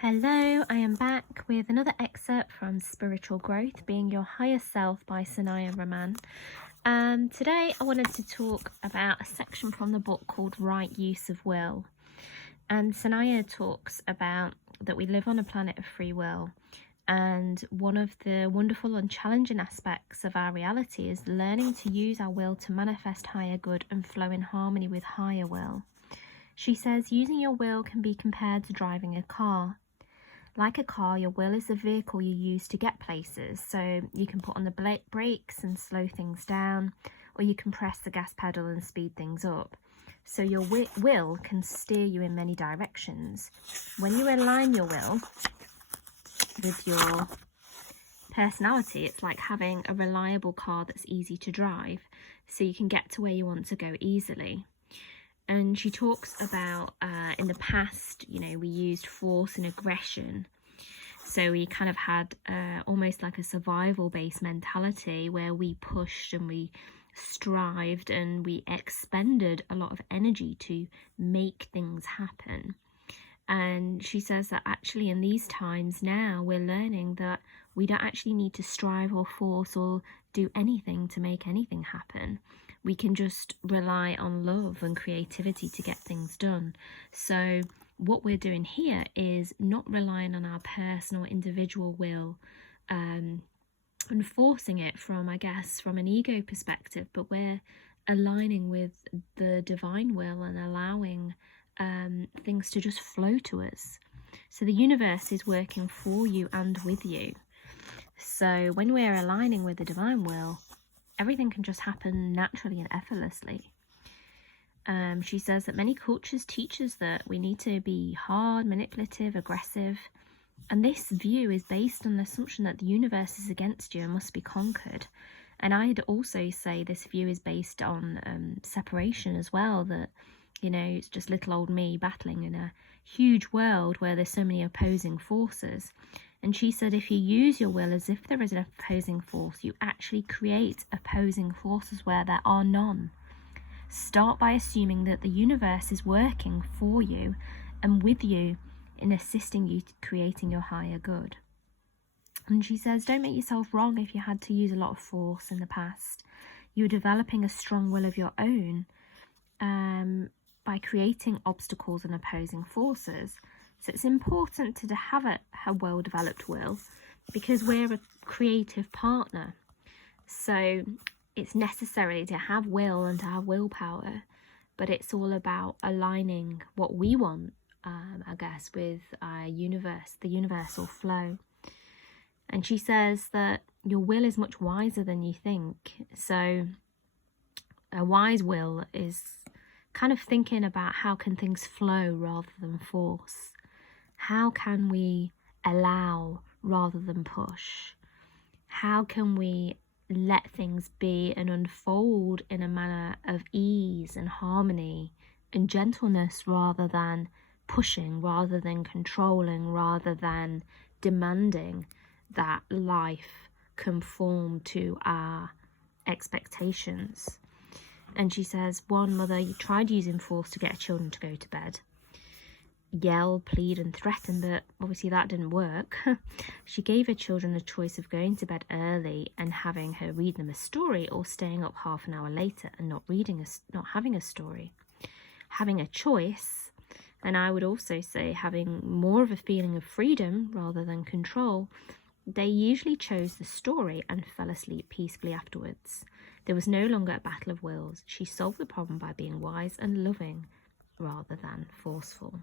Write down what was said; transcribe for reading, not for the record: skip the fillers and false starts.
Hello, I am back with another excerpt from Spiritual Growth, Being Your Higher Self by Sanaya Raman. Today I wanted to talk about a section from the book called Right Use of Will. And Sanaya talks about that we live on a planet of free will. And one of the wonderful and challenging aspects of our reality is learning to use our will to manifest higher good and flow in harmony with higher will. She says using your will can be compared to driving a car. Like a car, your will is the vehicle you use to get places. So you can put on the brakes and slow things down, or you can press the gas pedal and speed things up. So your will can steer you in many directions. When you align your will with your personality, it's like having a reliable car that's easy to drive, so you can get to where you want to go easily. And she talks about in the past, we used force and aggression. So we kind of had almost like a survival-based mentality where we pushed and we strived and we expended a lot of energy to make things happen. And she says that actually in these times now, we're learning that we don't actually need to strive or force or do anything to make anything happen. We can just rely on love and creativity to get things done. So what we're doing here is not relying on our personal individual will and forcing it from an ego perspective, but we're aligning with the divine will and allowing things to just flow to us. So the universe is working for you and with you. So when we're aligning with the divine will, everything can just happen naturally and effortlessly. She says that many cultures teach us that we need to be hard, manipulative, aggressive. And this view is based on the assumption that the universe is against you and must be conquered. And I'd also say this view is based on separation as well, that, it's just little old me battling in a huge world where there's so many opposing forces. And she said if you use your will as if there is an opposing force, you actually create opposing forces where there are none. Start by assuming that the universe is working for you and with you in assisting you to creating your higher good. And she says, don't make yourself wrong if you had to use a lot of force in the past. You're developing a strong will of your own by creating obstacles and opposing forces. So it's important to have a well-developed will because we're a creative partner. So it's necessary to have will and to have willpower, but it's all about aligning what we want, with the universal flow. And she says that your will is much wiser than you think. So a wise will is kind of thinking about how can things flow rather than force. How can we allow rather than push? How can we let things be and unfold in a manner of ease and harmony and gentleness rather than pushing, rather than controlling, rather than demanding that life conform to our expectations? And she says, one mother tried using force to get her children to go to bed. Yell, plead and threaten, but obviously that didn't work. She gave her children a choice of going to bed early and having her read them a story, or staying up half an hour later and not having a story. Having a choice, and I would also say having more of a feeling of freedom rather than control, they usually chose the story and fell asleep peacefully afterwards. There was no longer a battle of wills. She solved the problem by being wise and loving rather than forceful.